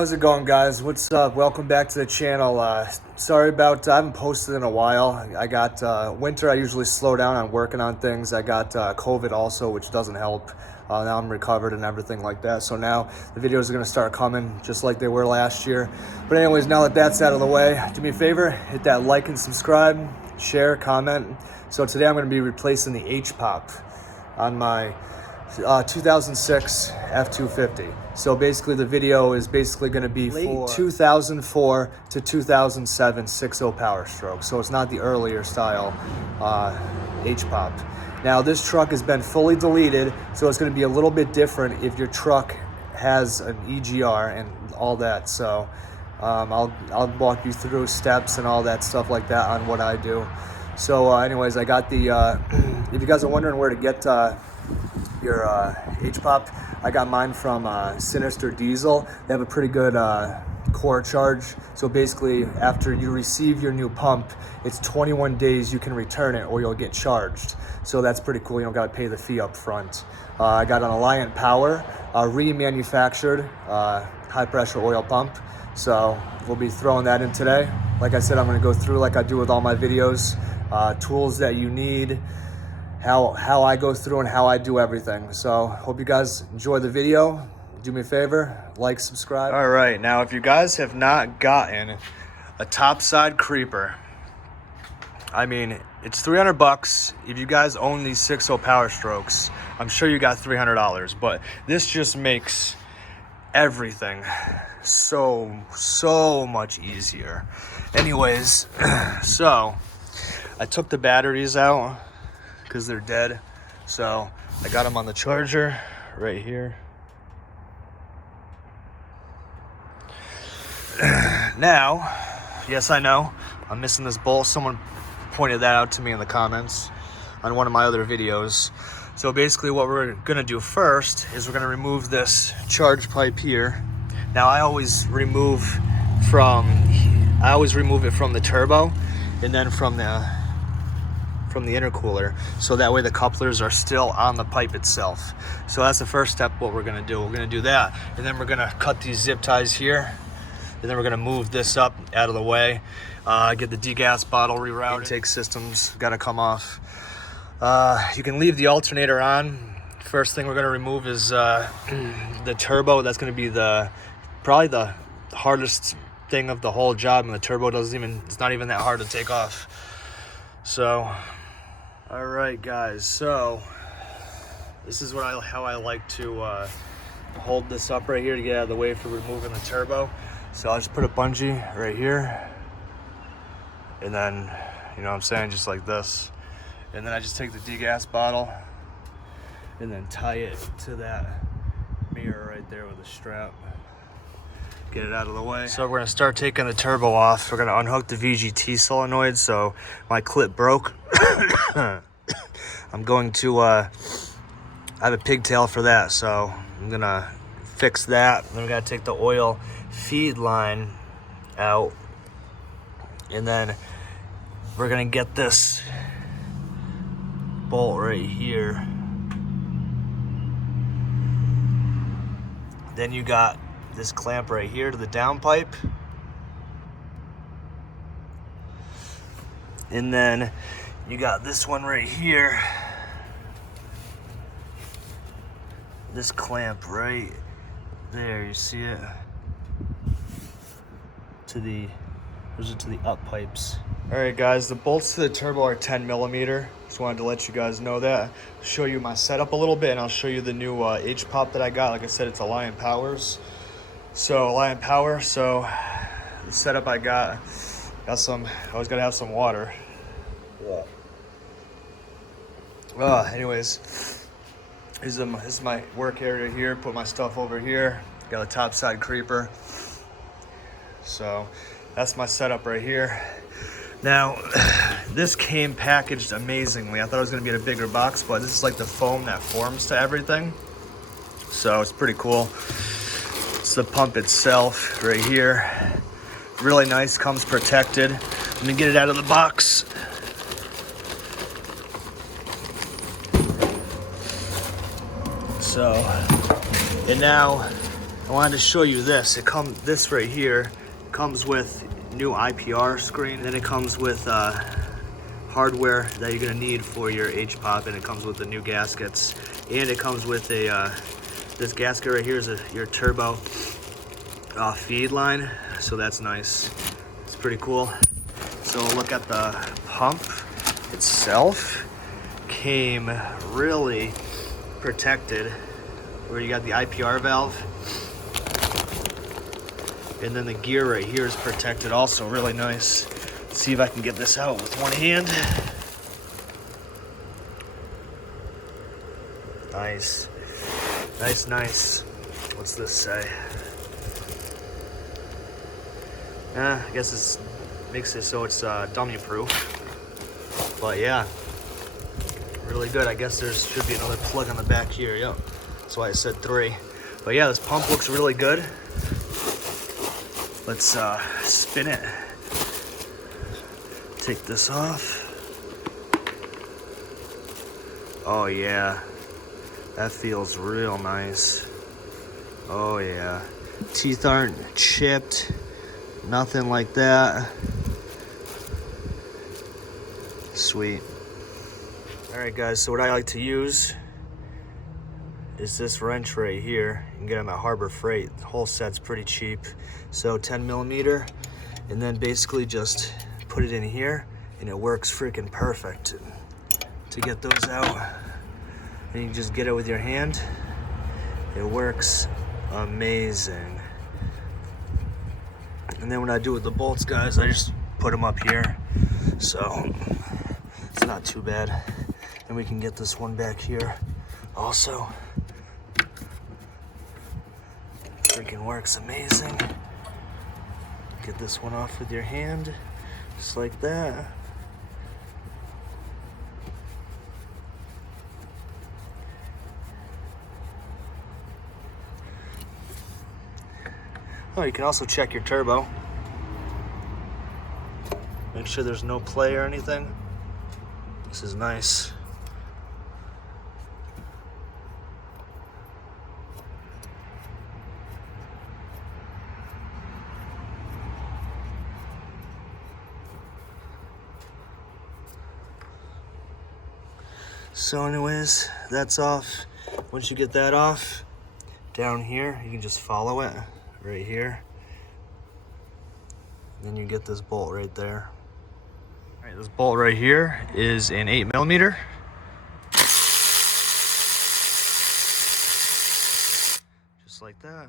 How's it going, guys? What's up? Welcome back to the channel. Sorry about I haven't posted in a while. I got winter. I usually slow down on working on things. I got COVID also, which doesn't help. Now I'm recovered and everything like that. So now the videos are going to start coming just like they were last year. But anyways, now that that's out of the way, do me a favor, hit that like and subscribe, share, comment. So today I'm going to be replacing the HPOP on my 2006 F250. So basically the video is basically going to be late 2004 to 2007 6.0 Powerstroke. So it's not the earlier style HPOP. Now this truck has been fully deleted, so it's going to be a little bit different if your truck has an EGR and all that. So I'll walk you through steps and all that stuff like that on what I do. So anyways, I got the if you guys are wondering where to get your HPOP, I got mine from Sinister Diesel. They have a pretty good core charge. So basically, after you receive your new pump, it's 21 days you can return it or you'll get charged. So that's pretty cool. You don't got to pay the fee up front. I got an Alliant Power, remanufactured high pressure oil pump. So we'll be throwing that in today. Like I said, I'm going to go through like I do with all my videos, tools that you need, how I go through and how I do everything. So hope you guys enjoy the video. Do me a favor, like, subscribe. All right, now if you guys have not gotten a topside creeper, I mean, it's $300. If you guys own these 6.0 Powerstrokes, I'm sure you got $300, but this just makes everything so much easier. Anyways, so I took the batteries out because they're dead. So I got them on the charger right here. Now, yes, I know, I'm missing this bolt. Someone pointed that out to me in the comments on one of my other videos. So basically what we're gonna do first is we're gonna remove this charge pipe here. Now I always remove it from the turbo and then from the intercooler, so that way the couplers are still on the pipe itself. So that's the first step. What we're gonna do, we're gonna do that, and then we're gonna cut these zip ties here, and then we're gonna move this up out of the way, get the degas bottle rerouted. Intake systems gotta come off. You can leave the alternator on. First thing we're gonna remove is the turbo. That's gonna be probably the hardest thing of the whole job, and the turbo it's not even that hard to take off. So all right, guys, so this is how I like to hold this up right here to get out of the way for removing the turbo. So I'll just put a bungee right here, and then, you know what I'm saying, just like this. And then I just take the degas bottle and then tie it to that mirror right there with a strap. Get it out of the way. So we're gonna start taking the turbo off. We're gonna unhook the VGT solenoid. So my clip broke. I'm going to, I have a pigtail for that. So I'm gonna fix that. Then we gotta take the oil feed line out. And then we're gonna get this bolt right here. Then you got this clamp right here to the downpipe, and then you got this one right here, this clamp right there, you see it, to the up pipes. All right, guys, the bolts to the turbo are 10 millimeter. Just wanted to let you guys know that. Show you my setup a little bit, and I'll show you the new HPOP that I got. Like I said, it's Alliant Powers. So Alliant Power, so the setup I got some, I always gotta have some water. Yeah. Anyways, this is my work area here. Put my stuff over here. Got a topside creeper. So that's my setup right here. Now, this came packaged amazingly. I thought it was gonna be in a bigger box, but this is like the foam that forms to everything. So it's pretty cool. It's the pump itself right here. Really nice, comes protected. Let me get it out of the box. So, and now I wanted to show you this. This right here comes with new IPR screen, and it comes with hardware that you're gonna need for your HPOP, and it comes with the new gaskets, and it comes with a this gasket right here is your turbo feed line, so that's nice. It's pretty cool. So look at the pump itself. Came really protected, where you got the Ipr valve, and then the gear right here is protected also, really nice. Let's see if I can get this out with one hand. Nice, nice, nice. What's this say? I guess this makes it so it's dummy proof, but yeah, really good. I guess there should be another plug on the back here. Yep, that's why I said 3. But yeah, this pump looks really good. Let's spin it. Take this off. Oh yeah, that feels real nice. Oh yeah, teeth aren't chipped, nothing like that. Sweet. All right guys, so what I like to use is this wrench right here. You can get them at Harbor Freight. The whole set's pretty cheap. So 10mm, and then basically just put it in here, and it works freaking perfect to get those out. And you can just get it with your hand. It works amazing. And then when I do with the bolts, guys, I just put them up here. So it's not too bad. And we can get this one back here also. Freaking works amazing. Get this one off with your hand, just like that. Oh, you can also check your turbo. Make sure there's no play or anything. This is nice. So anyways, that's off. Once you get that off, down here, you can just follow it right here. Then you get this bolt right there. All right, this bolt right here is an 8mm. Just like that.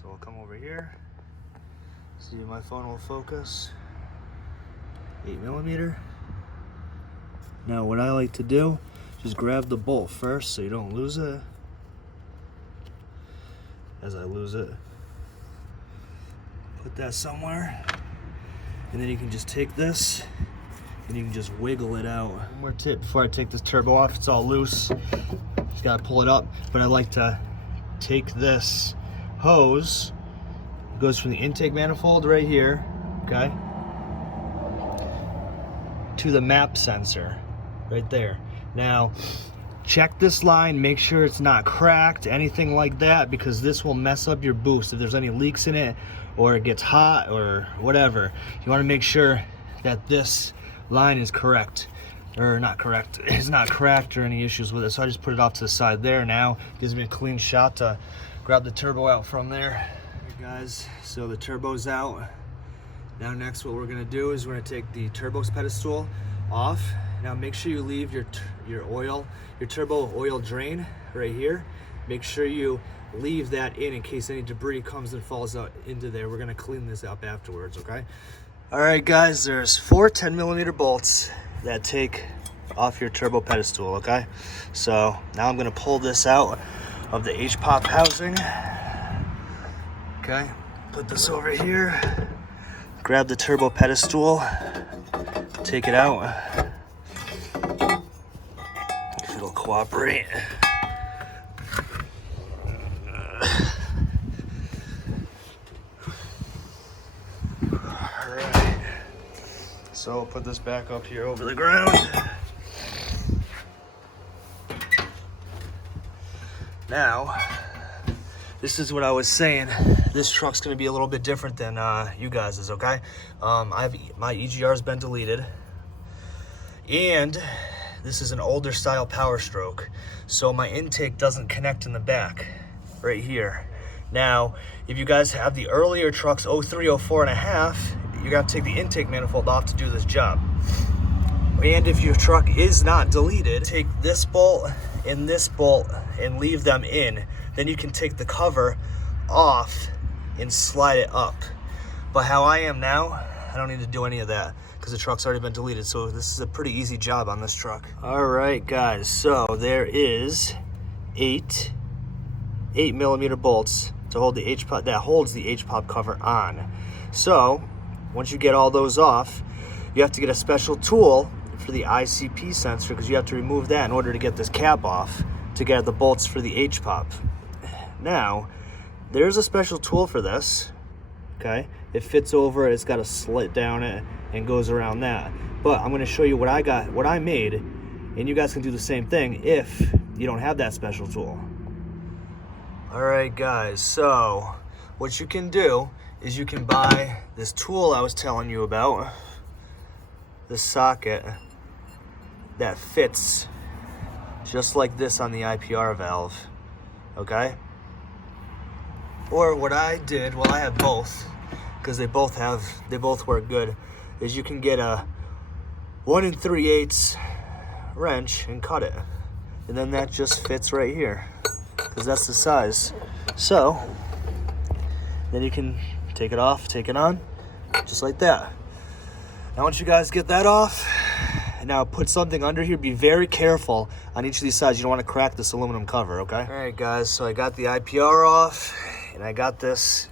So I'll come over here. See if my phone will focus. 8mm. Now what I like to do, just grab the bolt first so you don't lose it. As I lose it, put that somewhere, and then you can just take this and you can just wiggle it out. One more tip before I take this turbo off. It's all loose, just gotta pull it up, but I like to take this hose. It goes from the intake manifold right here, okay, to the map sensor right there. Now check this line, make sure it's not cracked, anything like that, because this will mess up your boost if there's any leaks in it or it gets hot or whatever. You want to make sure that this line is correct, or not correct, it's not cracked or any issues with it. So I just put it off to the side there. Now gives me a clean shot to grab the turbo out from there. Hey guys, so the turbo's out. Now next what we're gonna do is we're gonna take the turbo's pedestal off. Now make sure you leave your turbo oil drain right here. Make sure you leave that in case any debris comes and falls out into there. We're gonna clean this up afterwards, okay? All right guys, there's 4 10mm bolts that take off your turbo pedestal, okay? So now I'm gonna pull this out of the HPOP housing. Okay, put this over here. Grab the turbo pedestal, take it out. If it'll cooperate. Alright, so I'll put this back up here over the ground. Now, this is what I was saying. This truck's gonna be a little bit different than you guys's, okay? My EGR's been deleted, and this is an older style Powerstroke, so my intake doesn't connect in the back, right here. Now, if you guys have the earlier trucks, 03, 04 and a half, you're gonna have to take the intake manifold off to do this job. And if your truck is not deleted, take this bolt and leave them in. Then you can take the cover off and slide it up. But how I am now, I don't need to do any of that because the truck's already been deleted. So this is a pretty easy job on this truck. All right, guys, so there is eight 8mm bolts to hold the HPOP, that holds the HPOP cover on. So once you get all those off, you have to get a special tool for the Icp sensor because you have to remove that in order to get this cap off to get the bolts for the HPOP. Now, there's a special tool for this, okay? It fits over, it's got a slit down it and goes around that. But I'm gonna show you what I made, and you guys can do the same thing if you don't have that special tool. All right, guys, so what you can do is you can buy this tool I was telling you about, this socket that fits just like this on the Ipr valve, okay? Or what I did, well, I have both because they both work good, is you can get a 1 3/8 wrench and cut it, and then that just fits right here because that's the size. So then you can take it off, take it on, just like that. Now once you guys get that off, now put something under here. Be very careful on each of these sides. You don't want to crack this aluminum cover, okay? All right, guys, so I got the IPR off and I got this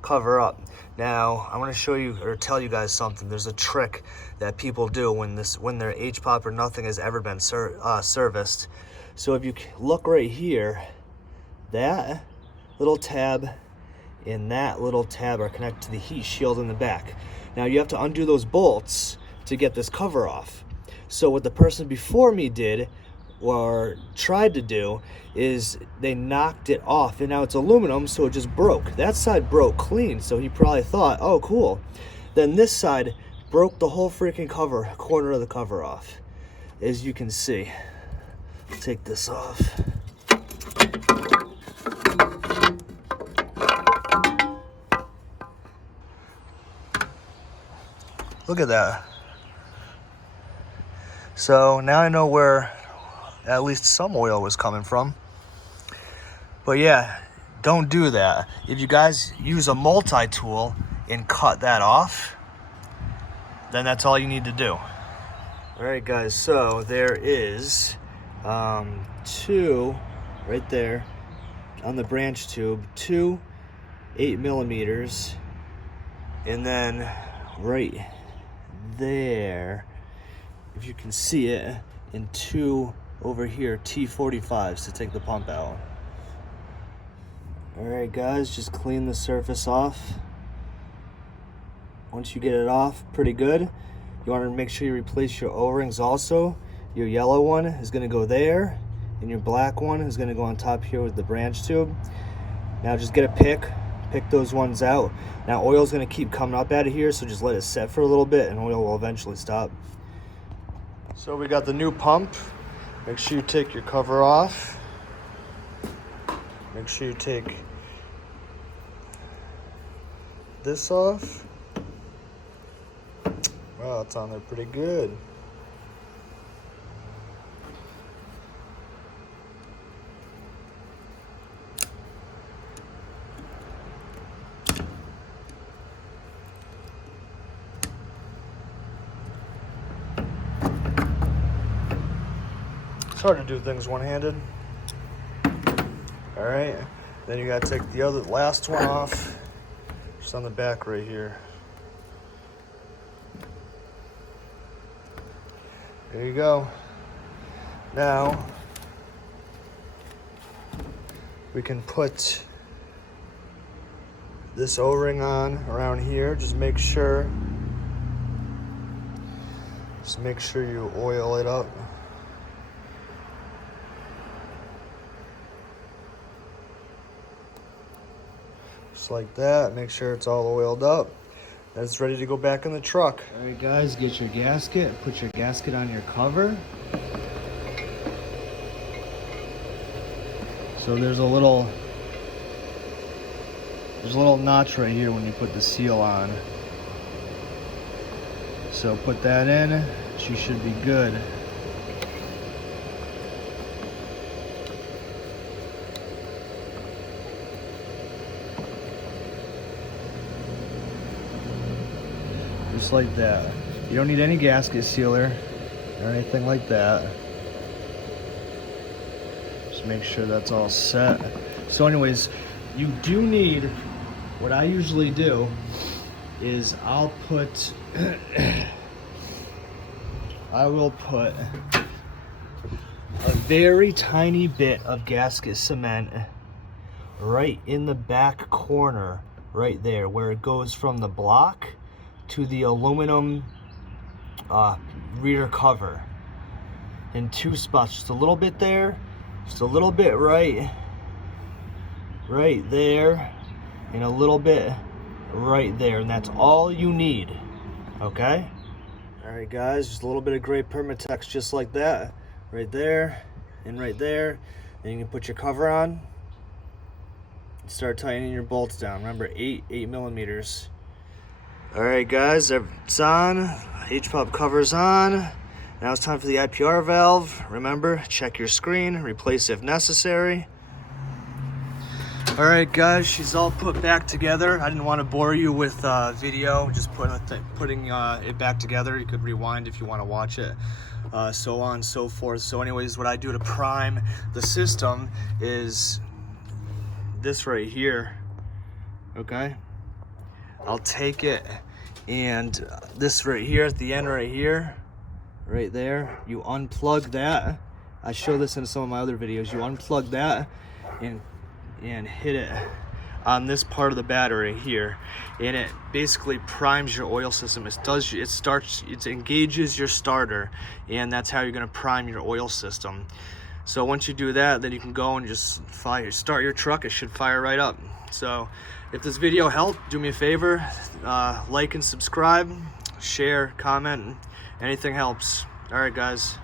cover up. Now I want to show you or tell you guys something. There's a trick that people do when their HPOP or nothing has ever been serviced. So if you look right here, that little tab and that little tab are connected to the heat shield in the back. Now you have to undo those bolts to get this cover off. So what the person before me did or tried to do is they knocked it off, and now it's aluminum, so it just broke. That side broke clean, so he probably thought, oh, cool. Then this side broke the whole freaking corner of the cover off, as you can see. Take this off. Look at that. So now I know where at least some oil was coming from. But yeah, don't do that. If you guys use a multi-tool and cut that off, then that's all you need to do. All right, guys, so there is two right there on the branch tube, 2 8mm, and then right there, if you can see it, and 2 over here T45s to take the pump out. All right, guys, just clean the surface off. Once you get it off pretty good, you want to make sure you replace your O-rings also. Your yellow one is going to go there, and your black one is going to go on top here with the branch tube. Now just get a pick those ones out. Now oil's going to keep coming up out of here, so just let it set for a little bit and oil will eventually stop. So we got the new pump. Make sure you take your cover off. Make sure you take this off. Wow, it's on there pretty good. It's hard to do things one-handed. All right, then you gotta take the last one off, just on the back right here. There you go. Now, we can put this O-ring on around here. Just make sure you oil it up. Just like that. Make sure it's all oiled up. And it's ready to go back in the truck. All right, guys, get your gasket. Put your gasket on your cover. So there's a little notch right here when you put the seal on. So put that in. She should be good. Just like that. You don't need any gasket sealer or anything like that. Just make sure that's all set. So anyways, you do need, what I usually do is I will put a very tiny bit of gasket cement right in the back corner, right there, where it goes from the block to the aluminum rear cover, in 2 spots. Just a little bit there, just a little bit right there, and a little bit right there, and that's all you need. Okay? All right, guys, just a little bit of gray Permatex, just like that, right there and right there. And you can put your cover on and start tightening your bolts down. Remember, 8 millimeters. All right, guys, it's on. HPOP cover's on. Now it's time for the Ipr valve. Remember, check your screen, replace if necessary. All right, guys, she's all put back together. I didn't want to bore you with video, just putting it back together. You could rewind if you want to watch it, so on and so forth. So anyways, what I do to prime the system is this right here, okay? I'll take it, and this right here at the end right here, right there, you unplug that. I show this in some of my other videos. You unplug that and hit it on this part of the battery here, and it basically primes your oil system. It engages your starter, and that's how you're going to prime your oil system. So once you do that, then you can go and just start your truck. It should fire right up. So if this video helped, do me a favor, like and subscribe, share, comment, anything helps. All right, guys.